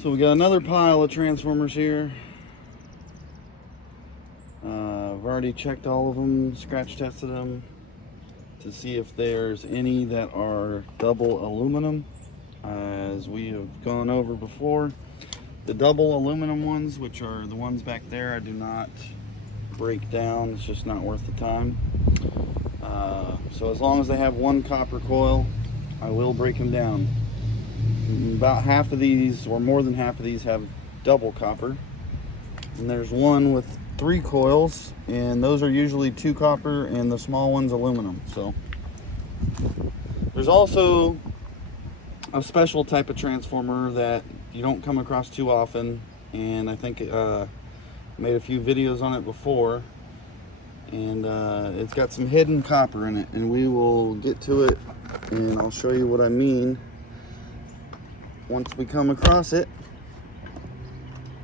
So we got another pile of transformers here. I've already checked all of them, scratch tested them to see if there's any that are double aluminum. As we have gone over before, the double aluminum ones, which are the ones back there, I do not break down. It's just not worth the time. So as long as they have one copper coil, I will break them down. About half of these, or more than half of these, have double copper, and there's one with 3 coils, and those are usually 2 copper and the small one's aluminum. So there's also a special type of transformer that you don't come across too often, and I think made a few videos on it before, and it's got some hidden copper in it, and we will get to it and I'll show you what I mean once we come across it.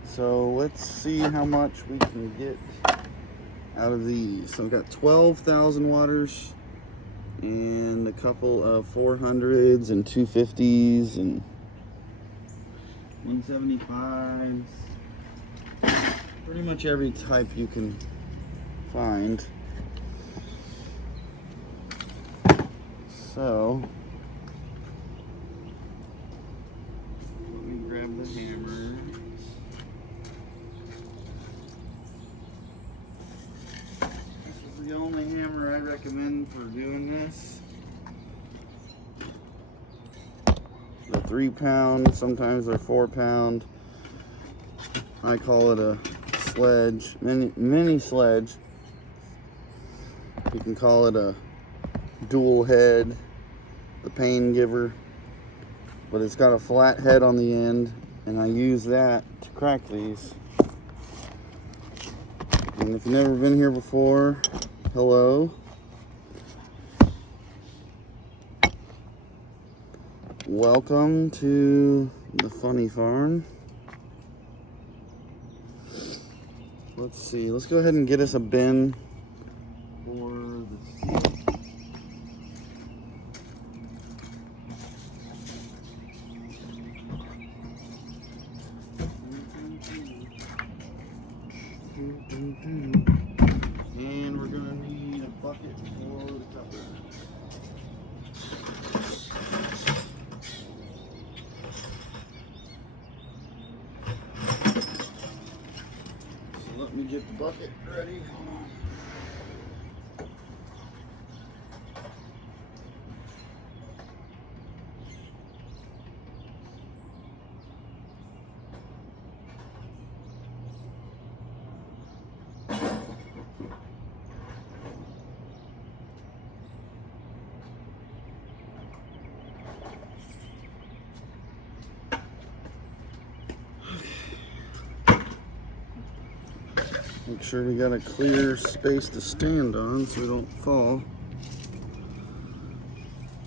So let's see how much we can get out of these. So I've got 12,000 watters and a couple of 400s and 250s and 175s. Pretty much every type you can find. So let me grab the hammer. This is the only hammer I recommend for doing this. The 3-pound, sometimes they're 4-pound. I call it a sledge, mini sledge. You can call it a dual head, the pain giver, but it's got a flat head on the end, and I use that to crack these. And if you've never been here before, hello. Welcome to the funny farm. Let's see, let's go ahead and get us a bin for the steel. And we're gonna need a bucket for the cover. So let me get the bucket ready. Hold on. Make sure we got a clear space to stand on so we don't fall.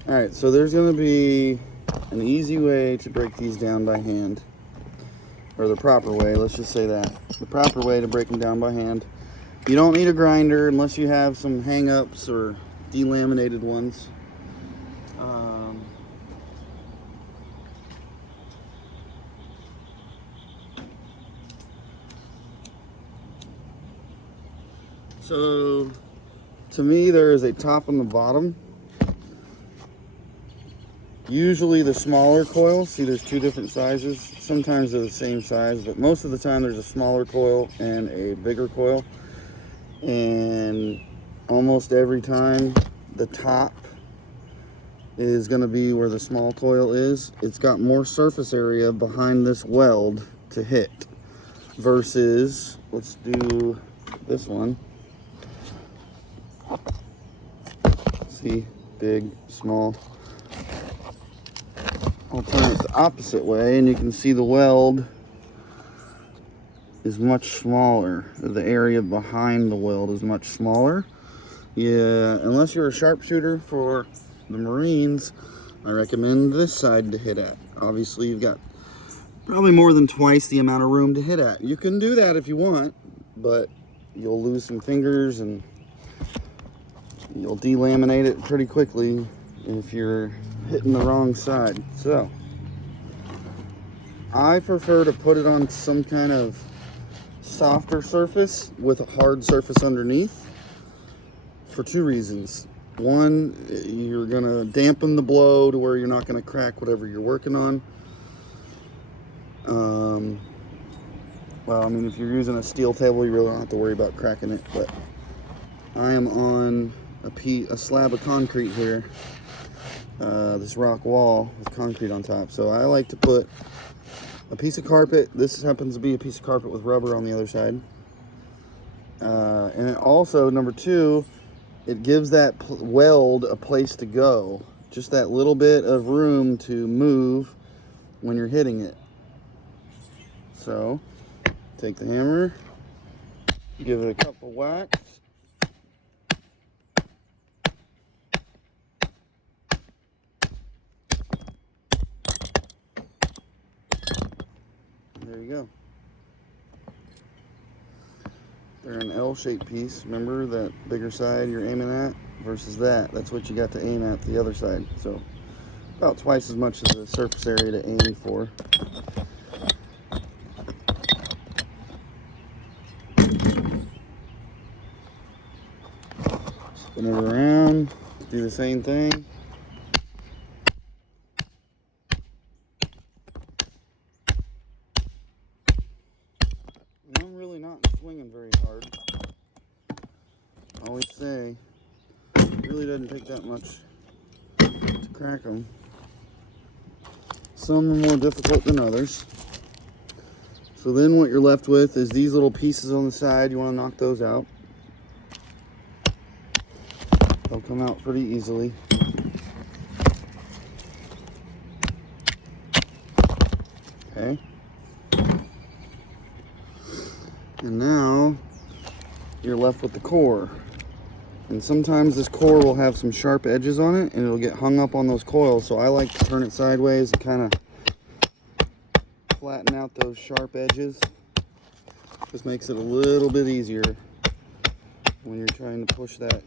Alright, so there's going to be an easy way to break these down by hand. Or the proper way, let's just say that. The proper way to break them down by hand. You don't need a grinder unless you have some hang-ups or delaminated ones. So, to me, there is a top and the bottom. Usually the smaller coils, see there's 2 different sizes. Sometimes they're the same size, but most of the time there's a smaller coil and a bigger coil. And almost every time the top is going to be where the small coil is. It's got more surface area behind this weld to hit versus, let's do this one. See, big, small. I'll turn it the opposite way and you can see the weld is much smaller. The area behind the weld is much smaller. Yeah, unless you're a sharpshooter for the Marines, I recommend this side to hit at. Obviously, you've got probably more than twice the amount of room to hit at. You can do that if you want, but you'll lose some fingers and you'll delaminate it pretty quickly if you're hitting the wrong side. So I prefer to put it on some kind of softer surface with a hard surface underneath for two reasons. One, you're gonna dampen the blow to where you're not gonna crack whatever you're working on. Well, I mean, if you're using a steel table, you really don't have to worry about cracking it, but I am on a slab of concrete here, this rock wall with concrete on top. So I like to put a piece of carpet. This happens to be a piece of carpet with rubber on the other side. And it also, number two, it gives that weld a place to go. Just that little bit of room to move when you're hitting it. So, take the hammer, give it a couple whacks. There you go. They're an L-shaped piece. Remember that bigger side you're aiming at versus that. That's what you got to aim at the other side. So about twice as much as the surface area to aim for. Spin it around. Do the same thing. I'm really not swinging very hard. I always say, it really doesn't take that much to crack them. Some are more difficult than others. So then what you're left with is these little pieces on the side. You want to knock those out. They'll come out pretty easily. Okay. And now you're left with the core. And sometimes this core will have some sharp edges on it and it'll get hung up on those coils. So I like to turn it sideways and kind of flatten out those sharp edges. Just makes it a little bit easier when you're trying to push that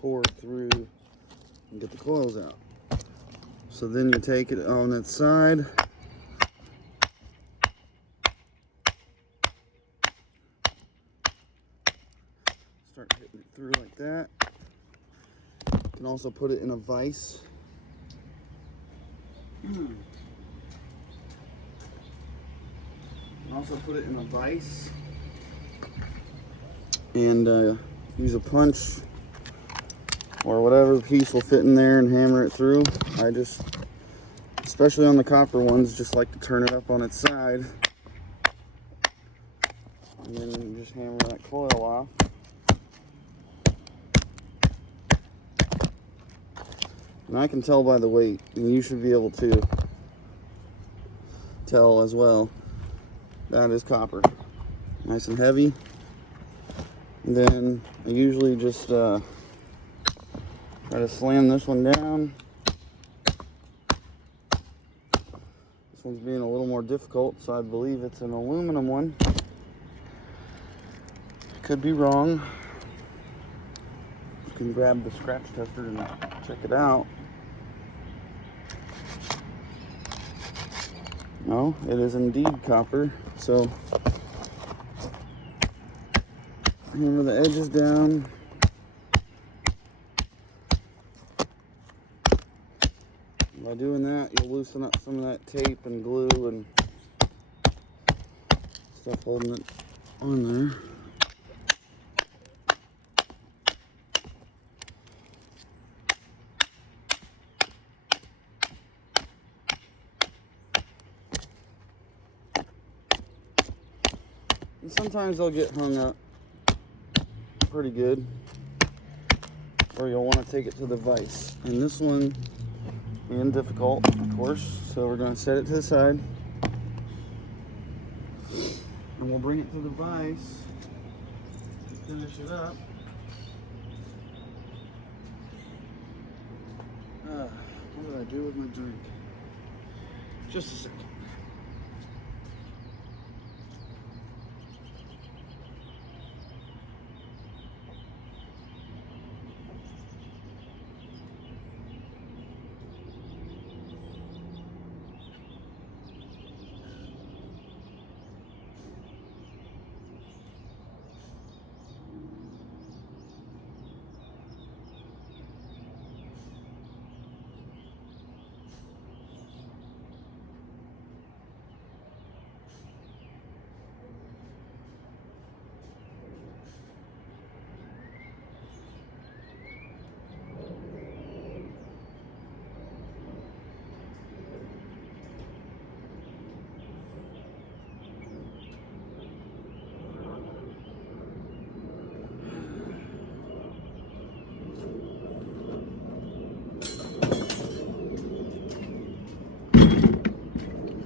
core through and get the coils out. So then you take it on that side. Start hitting it through like that. You can also put it in a vise. Also put it in a vise and use a punch or whatever piece will fit in there and hammer it through. I just, especially on the copper ones, just like to turn it up on its side and then you just hammer that coil off. And I can tell by the weight, and you should be able to tell as well. That is copper. Nice and heavy. And then I usually just try to slam this one down. This one's being a little more difficult, so I believe it's an aluminum one. Could be wrong. You can grab the scratch tester and check it out. No, it is indeed copper. So hammer the edges down. By doing that, you'll loosen up some of that tape and glue and stuff holding it on there. And sometimes they'll get hung up pretty good, or you'll want to take it to the vise. And this one being difficult, of course, so we're going to set it to the side and we'll bring it to the vise and finish it up. What did I do with my drink? Just a second.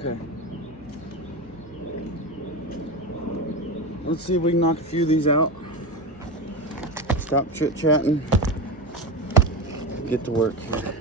Okay. Let's see if we can knock a few of these out. Stop chit-chatting. Get to work here.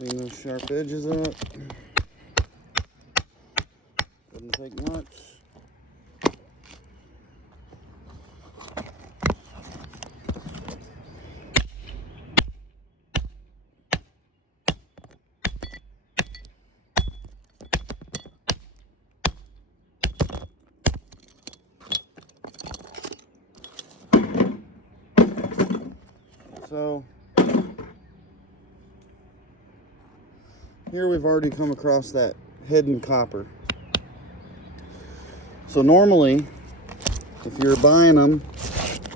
Clean those sharp edges up. Doesn't take much. So here we've already come across that hidden copper. So normally, if you're buying them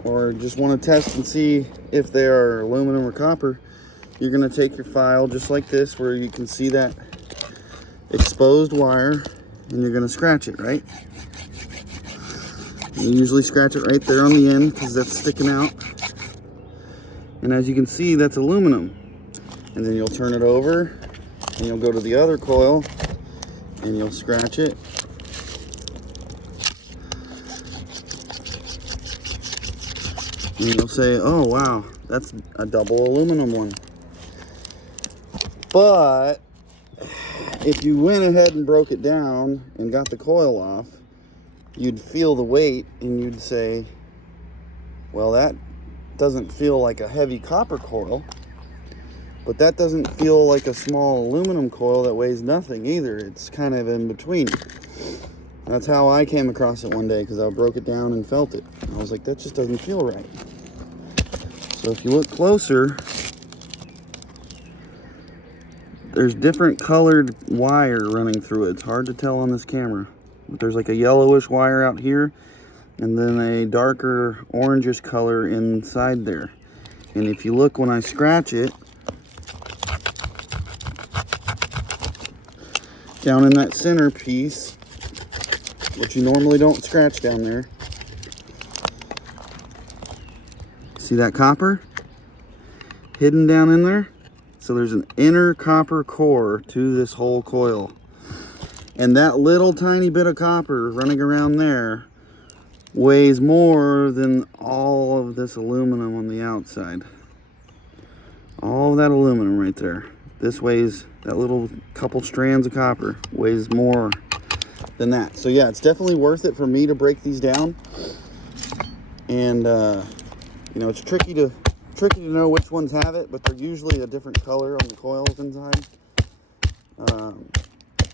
or just want to test and see if they are aluminum or copper, you're going to take your file just like this where you can see that exposed wire and you're going to scratch it, right? You usually scratch it right there on the end because that's sticking out. And as you can see, that's aluminum. And then you'll turn it over and you'll go to the other coil and you'll scratch it. And you'll say, oh wow, that's a double aluminum one. But if you went ahead and broke it down and got the coil off, you'd feel the weight and you'd say, well, that doesn't feel like a heavy copper coil, but that doesn't feel like a small aluminum coil that weighs nothing either. It's kind of in between. That's how I came across it one day, because I broke it down and felt it. I was like, that just doesn't feel right. So if you look closer, there's different colored wire running through it. It's hard to tell on this camera, but there's like a yellowish wire out here and then a darker orangish color inside there. And if you look when I scratch it, down in that center piece, which you normally don't scratch down there, see that copper hidden down in there? So there's an inner copper core to this whole coil. And that little tiny bit of copper running around there weighs more than all of this aluminum on the outside. All of that aluminum right there. This weighs, that little couple strands of copper weighs more than that. So yeah, it's definitely worth it for me to break these down. And you know, it's tricky to know which ones have it, but they're usually a different color on the coils inside.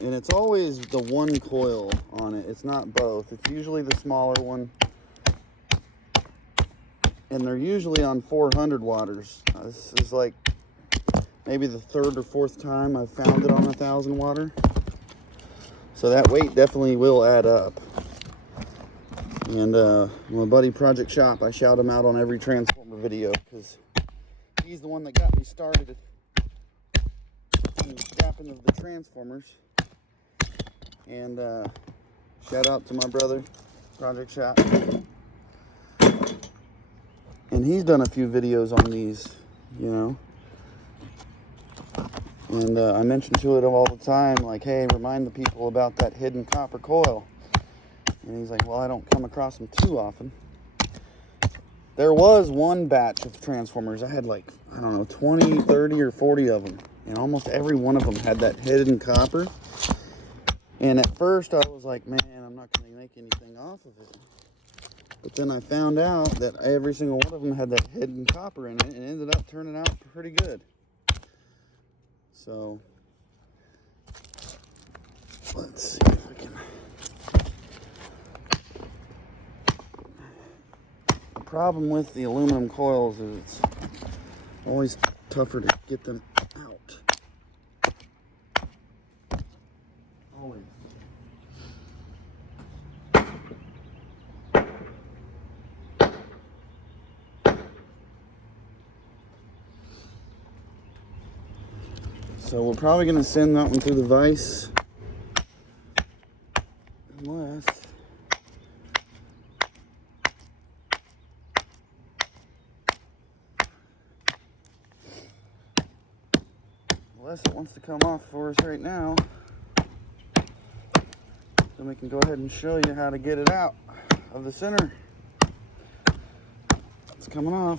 And it's always the one coil on it. It's not both. It's usually the smaller one. And they're usually on 400 watters. This is like maybe the third or fourth time I've found it on 1,000 watt. So that weight definitely will add up. And my buddy Project Shop, I shout him out on every transformer video because he's the one that got me started on the scrapping of the transformers. And shout out to my brother Project Shop. And he's done a few videos on these, you know. And I mention to it all the time, like, hey, remind the people about that hidden copper coil. And he's like, well, I don't come across them too often. There was one batch of transformers. I had like, I don't know, 20, 30, or 40 of them. And almost every one of them had that hidden copper. And at first I was like, man, I'm not going to make anything off of it. But then I found out that every single one of them had that hidden copper in it, and it ended up turning out pretty good. So, let's see if I can. The problem with the aluminum coils is it's always tougher to get them out. Always. So we're probably going to send that one through the vise, unless it wants to come off for us right now. Then we can go ahead and show you how to get it out of the center. It's coming off.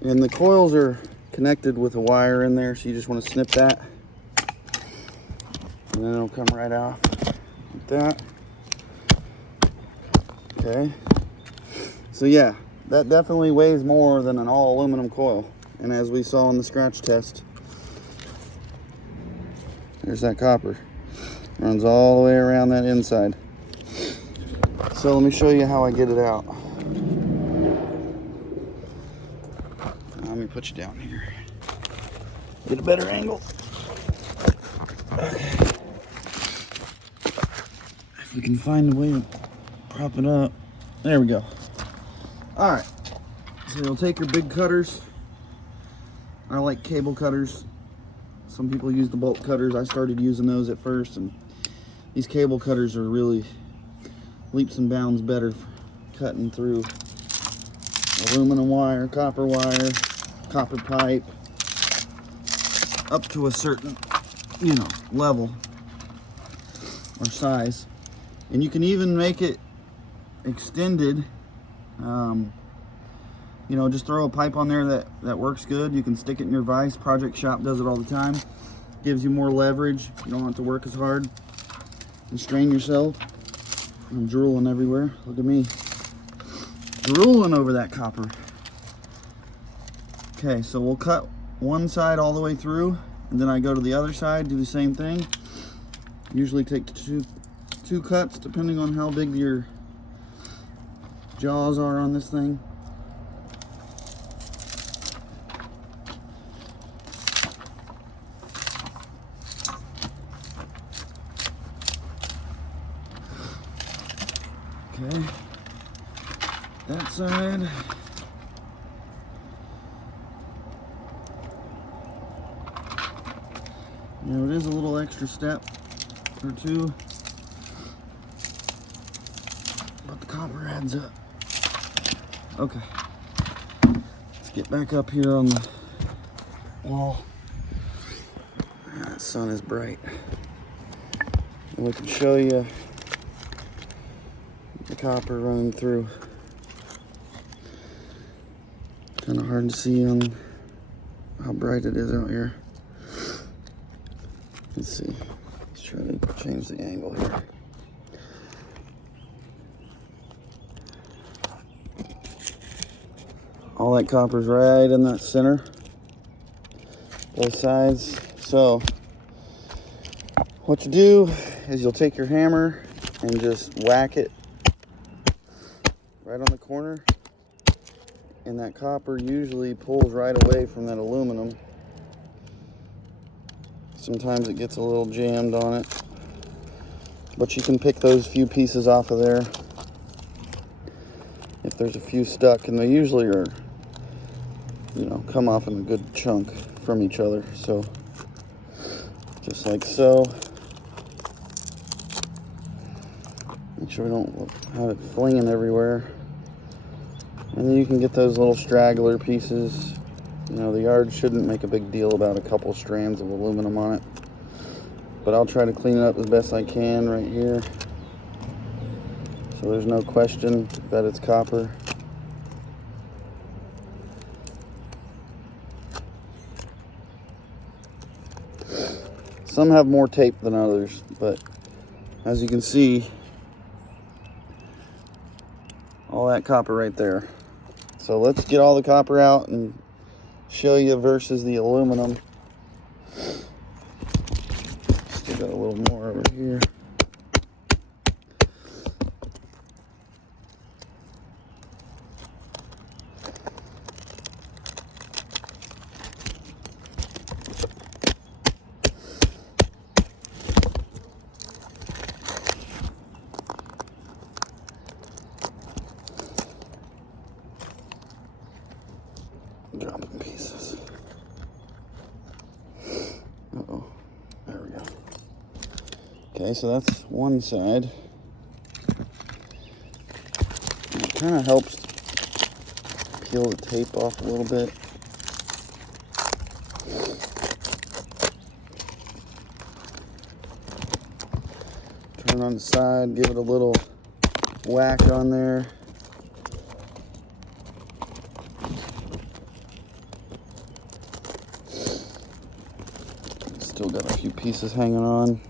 And the coils are connected with a wire in there, so you just want to snip that, and then it'll come right off like that. Okay, so yeah, that definitely weighs more than an all aluminum coil. And as we saw in the scratch test, there's that copper, runs all the way around that inside. So let me show you how I get it out. Let me put you down here. Get a better angle. Okay. If we can find a way to prop it up. There we go. Alright. So you'll take your big cutters. I like cable cutters. Some people use the bolt cutters. I started using those at first, and these cable cutters are really leaps and bounds better for cutting through aluminum wire, copper pipe, up to a certain, you know, level or size. And you can even make it extended. You know, just throw a pipe on there that works good. You can stick it in your vise. Project Shop does it all the time. Gives you more leverage. You don't have to work as hard and strain yourself. I'm drooling everywhere. Look at me. Drooling over that copper. Okay, so we'll cut one side all the way through, and then I go to the other side, do the same thing. Usually take two cuts, depending on how big your jaws are on this thing. Okay, that side. Now it is a little extra step or two, but the copper adds up. Okay, let's get back up here on the wall. That sun is bright. And we can show you the copper running through. Kind of hard to see on how bright it is out here. Let's see. Let's try to change the angle here. All that copper's right in that center, both sides. So what you do is you'll take your hammer and just whack it right on the corner, and that copper usually pulls right away from that aluminum. Sometimes it gets a little jammed on it, but you can pick those few pieces off of there if there's a few stuck, and they usually are, you know, come off in a good chunk from each other. So just like so. Make sure we don't have it flinging everywhere. And then you can get those little straggler pieces. You know, the yard shouldn't make a big deal about a couple strands of aluminum on it, but I'll try to clean it up as best I can right here, so there's no question that it's copper. Some have more tape than others, but as you can see, all that copper right there. So let's get all the copper out and show you versus the aluminum. Still got a little more over here. Dropping pieces. Uh-oh. There we go. Okay, so that's one side. And it kind of helps peel the tape off a little bit. Turn on the side, give it a little whack on there. Still got a few pieces hanging on,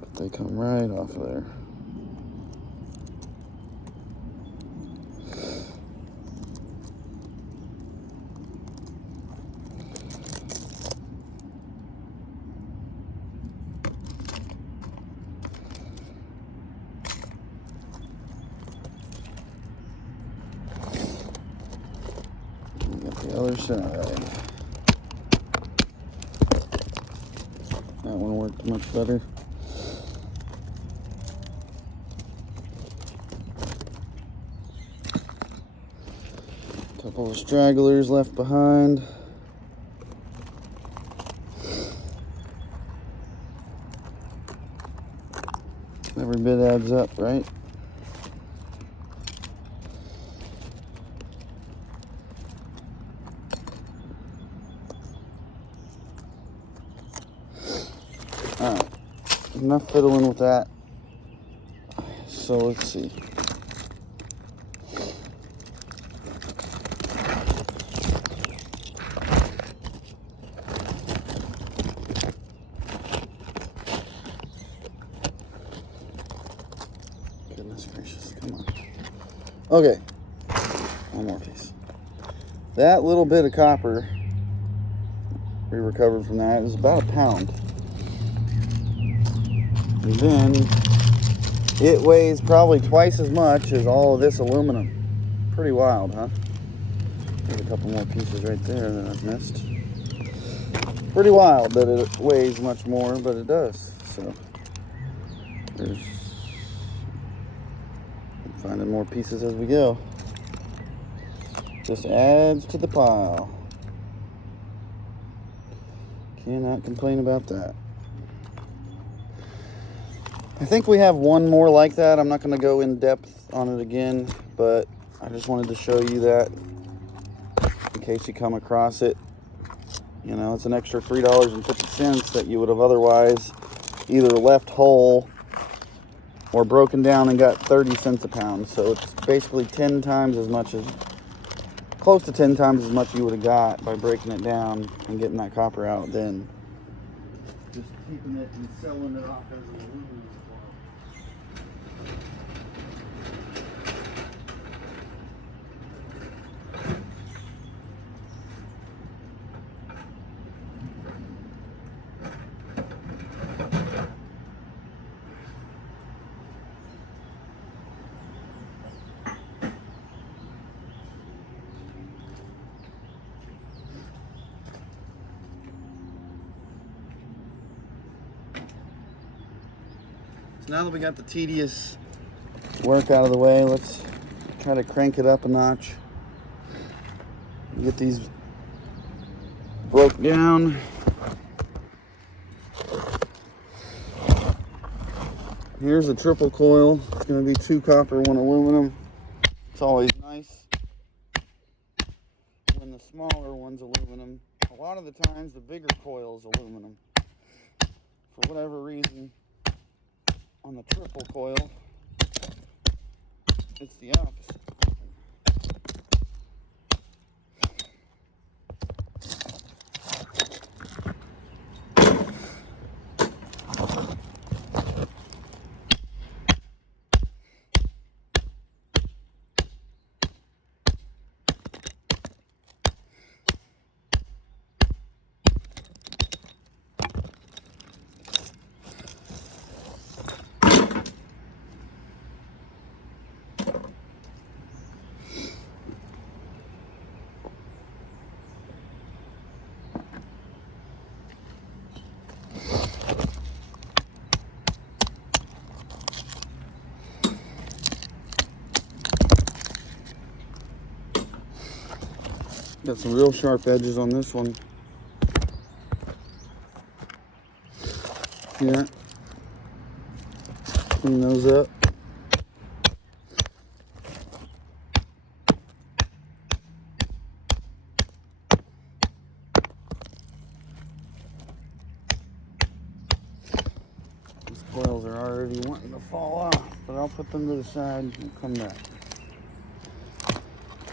but they come right off of there. And get the other side. That one worked much better. Couple of stragglers left behind. Every bit adds up, right? Alright, enough fiddling with that. So let's see. Goodness gracious, come on. Okay, one more piece. That little bit of copper we recovered from that is about a pound. And then it weighs probably twice as much as all of this aluminum. Pretty wild, huh? There's a couple more pieces right there that I've missed. Pretty wild that it weighs much more, but it does. So there's finding more pieces as we go. Just adds to the pile. Cannot complain about that. I think we have one more like that. I'm not going to go in depth on it again, but I just wanted to show you that in case you come across it. You know, it's an extra $3.50 that you would have otherwise either left whole or broken down and got 30 cents a pound. So it's basically 10 times as much as, close to 10 times as much you would have got by breaking it down and getting that copper out then just keeping it and selling it off as an aluminum. So now that we got the tedious work out of the way, let's try to crank it up a notch. Get these broke down. Here's a triple coil. It's going to be 2 copper, 1 aluminum. It's always nice when the smaller one's aluminum. A lot of the times the bigger coil is aluminum. For whatever reason, on the triple coil, it's the opposite. Got some real sharp edges on this one. Yeah. Clean those up. These coils are already wanting to fall off, but I'll put them to the side and come back.